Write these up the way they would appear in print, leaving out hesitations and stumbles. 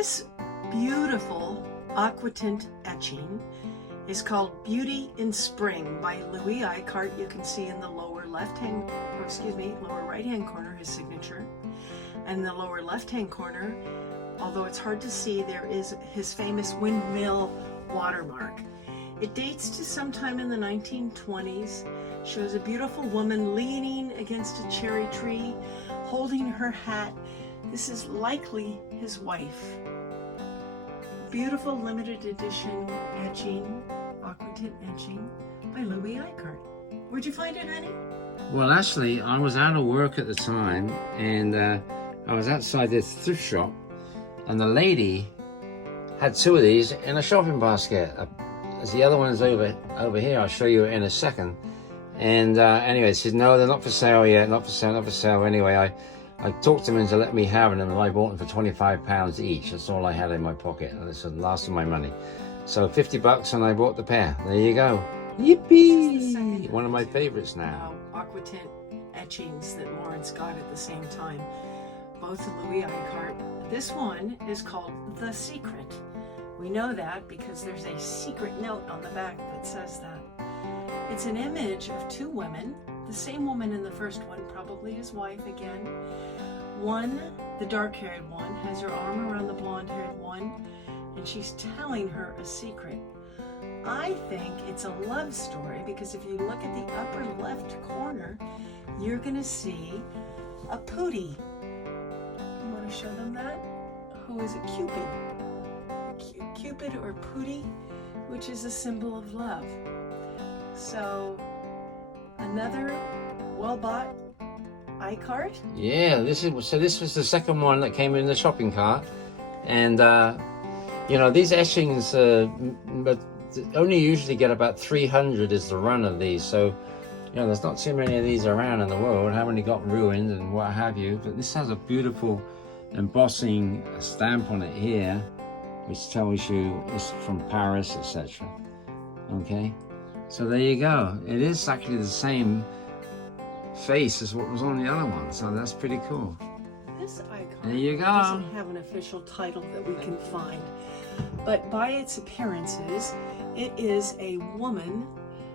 This beautiful Aquatic Etching is called Beauty in Spring by Louis Icart. You can see in the lower lower right-hand corner his signature. And the lower left-hand corner, although it's hard to see, there is his famous windmill watermark. It dates to sometime in the 1920s. Shows a beautiful woman leaning against a cherry tree, holding her hat. This is likely his wife. Beautiful limited edition etching, Aquatic Etching by Louis Icart. Where'd you find it, honey? Well, actually, I was out of work at the time, and I was outside this thrift shop, and the lady had two of these in a shopping basket. As the other one's over here, I'll show you in a second. And anyway, she said, no, they're not for sale yet, not for sale, not for sale. Anyway, I talked them into letting me have them, and I bought them for 25 pounds each. That's all I had in my pocket, and it's the last of my money. So 50 bucks, and I bought the pair. There you go. Yippee! One of my favorites now. Aquatic Etchings that Lawrence got at the same time. Both Louis Icart. This one is called The Secret. We know that because there's a secret note on the back that says that. It's an image of two women, the same woman in the first one, probably his wife again. One, the dark-haired one, has her arm around the blonde-haired one, and she's telling her a secret. I think it's a love story because if you look at the upper left corner, you're going to see a pootie. You want to show them that? Who is a Cupid? Cupid or pootie, which is a symbol of love. So, another well-bought Icart. Yeah, this was the second one that came in the shopping cart, and you know, these etchings, but only usually get about 300 is the run of these. So, you know, there's not too many of these around in the world. How many got ruined and what have you? But this has a beautiful embossing stamp on it here, which tells you it's from Paris, etc. Okay. So there you go. It is actually the same face as what was on the other one, so that's pretty cool. This Icart there you go. Doesn't have an official title that we can find, but by its appearances, it is a woman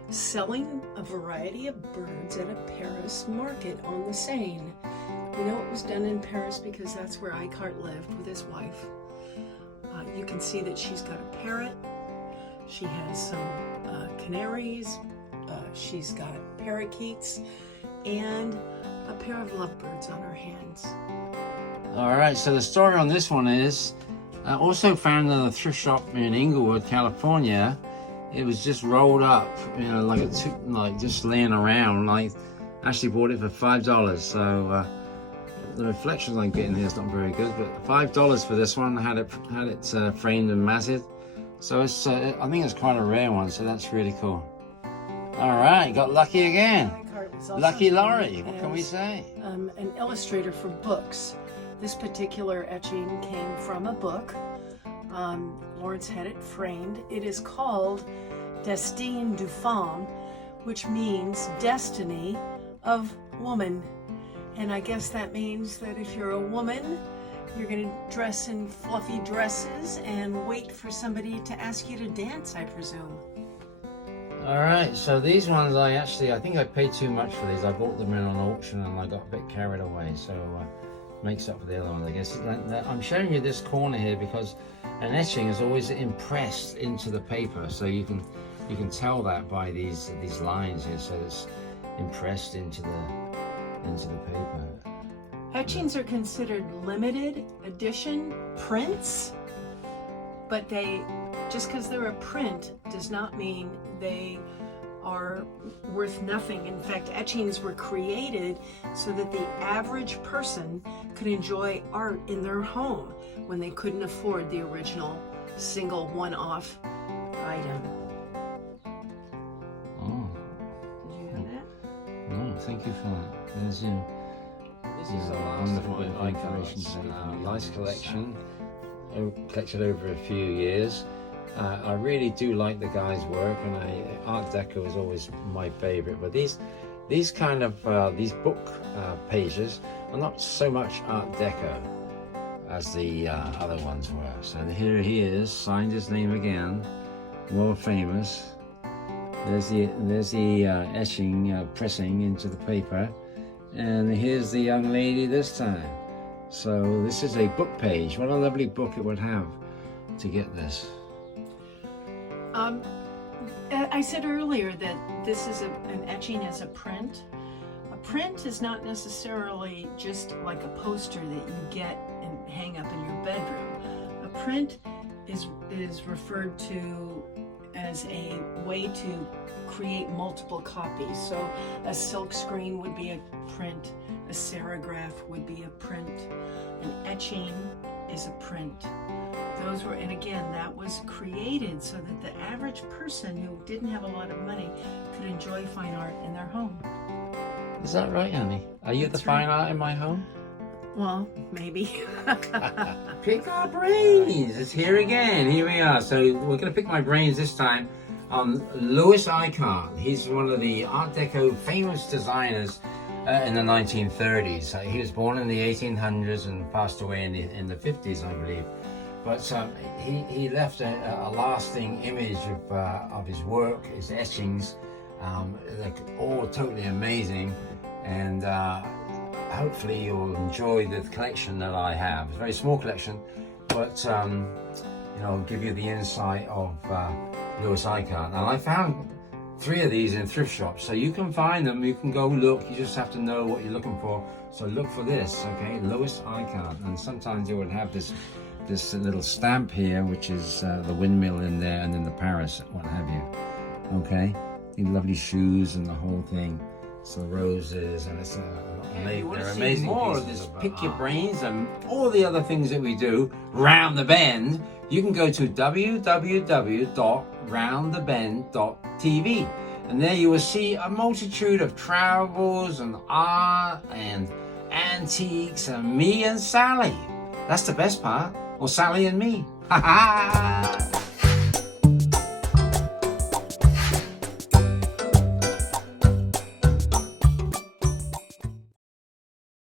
selling a variety of birds at a Paris market on the Seine. We know it was done in Paris because that's where Icart lived with his wife. You can see that she's got a parrot. She has some canaries, she's got parakeets, and a pair of lovebirds on her hands. All right, so the story on this one is also found in a thrift shop in Inglewood, California. It was just rolled up, you know, like just laying around. Like, actually bought it for $5. So the reflections I'm getting here is not very good, but $5 for this one. Had it framed and matted. So it's, I think it's quite a rare one, so that's really cool. All right, got lucky again. Lucky Laurie, what can we say? An illustrator for books. This particular etching came from a book. Lawrence had it framed. It is called Destin du Femme, which means destiny of woman. And I guess that means that if you're a woman, you're going to dress in fluffy dresses and wait for somebody to ask you to dance, I presume. All right, so these ones I think I paid too much for these. I bought them in on auction and I got a bit carried away, so makes up for the other ones, I guess. I'm showing you this corner here because an etching is always impressed into the paper, so you can tell that by these lines here. So it's impressed into the paper. Etchings are considered limited edition prints, but just because they're a print does not mean they are worth nothing. In fact, etchings were created so that the average person could enjoy art in their home when they couldn't afford the original single one-off item. Oh. Did you know that? No, thank you for that. There's This is the last wonderful of my information. Icars. Nice collection. Collected over a few years. I really do like the guy's work, and Art Deco is always my favorite. But these kind of these book pages are not so much Art Deco. as the other ones were. So here he is, signed his name again, world famous. There's the etching, pressing into the paper, and here's the young lady this time. So this is a book page. What a lovely book it would have to get this. I said earlier that this is an etching as a print. A print is not necessarily just like a poster that you get and hang up in your bedroom. A print is referred to as a way to create multiple copies. So a silk screen would be a print, a serigraph would be a print, an etching is a print. Those were, and again, that was created so that the average person who didn't have a lot of money could enjoy fine art in their home. Is that right, honey? Are you That's the fine right. art in my home? Well, maybe. Pick our brains. It's here again. Here we are. So we're going to pick my brains this time on Louis Icart. He's one of the Art Deco famous designers in the 1930s. He was born in the 1800s and passed away in the 50s, I believe. But he left a lasting image of his work, his etchings. They're all totally amazing, and hopefully you'll enjoy the collection that I have. It's a very small collection, but you know, give you the insight of Louis Icart. And I found 3 of these in thrift shops, so you can find them. You can go look. You just have to know what you're looking for. So look for this, okay? Louis Icart. And sometimes you would have this little stamp here, which is the windmill in there, and then the Paris, what have you. Okay, these lovely shoes and the whole thing. So roses, and it's they're amazing. More of this Pick Your Brains and all the other things that we do round the bend. You can go to www.roundthebend.tv, and there you will see a multitude of travels and art and antiques and me and Sally. That's the best part. Or Sally and me. Ha ha!